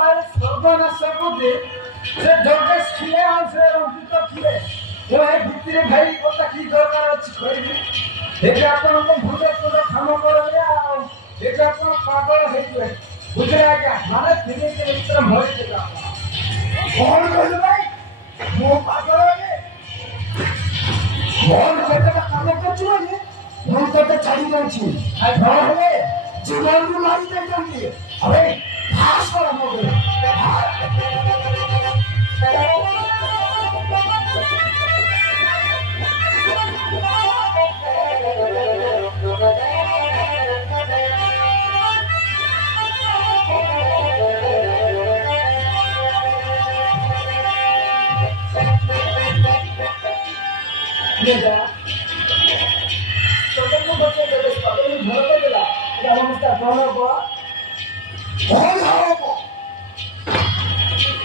भाई सर्वनाश करते से जोगेश खिले और से रंकित खिले वो है भितरे भाई कोता की दरकार अछि करिबी देखि आपन को भूले तो काम करले आ देखि आपन पागल हेतु बुझे आज्ञा माने धीरे धीरे इतना मरे देगा कौन कहले भाई मो पागल है कौन कहते काम करछु ने ମୁଁ ତତେ ଛାଡ଼ି ଯାଉଛି ନହେଲେ ଜୀବନରୁ ମାରି ଦେଇଛନ୍ତି ଆରେ ଫାସ୍ କର ମୋ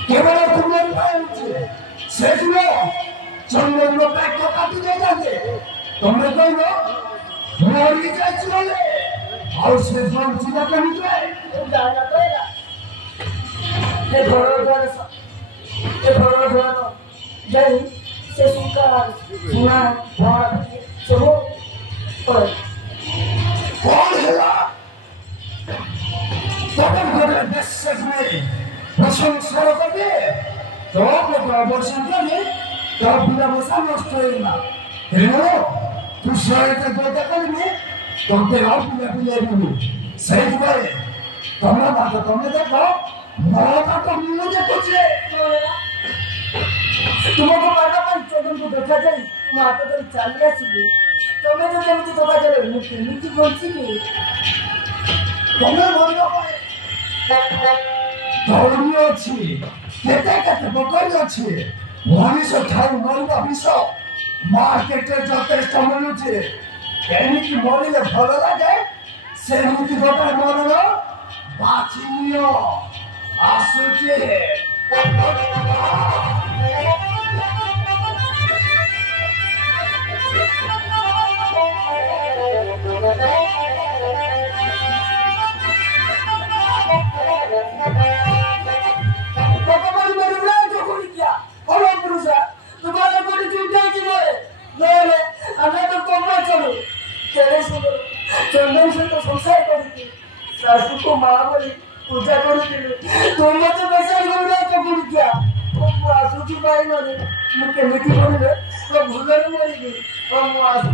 केवल कुमार भाई से जुड़ो चंदन लो पैक को काटी दे जाते तुमने कोई लो मोरी जाए चले और से जोन सीधा कहीं जाए तुम जाना तो है ये घोड़े द्वारा जय से सुना भाड़ा से वो कौन है तब घोड़े देश में Nation Sarokade, Top of our Santani, Top of Australia. You know, to share the Academy, don't get out in the Pilgrim. Say the way. Tomata Tomata, Mata Tomata, tomorrow I have chosen to the Kajan, Mata Chalias. Tomato came to the Kajan, Niki Gonsi. Tomorrow. ଧର୍ମ ଅଛି କେତେ କେତେ ପ୍ରକାର ଅଛି ମଣିଷ ଠାରୁ ମରିବା ବିଷ ମାର୍କେଟରେ ଯଥେଷ୍ଟ ମିଳୁଛି ଏମିତି ମରିଲେ ଭଲ ଲାଗେ ସେମିତି ଗୋଟେ ମରଣ ବାଛି ନିଅ ଆସୁଛି चंदन से तो संसार करती सासू को मां बोली पूजा करती तुम तो पैसा नहीं रहा तो भूल गया वो आसू की बाई ना मुझे मिठी बोली तो भूल नहीं मरी और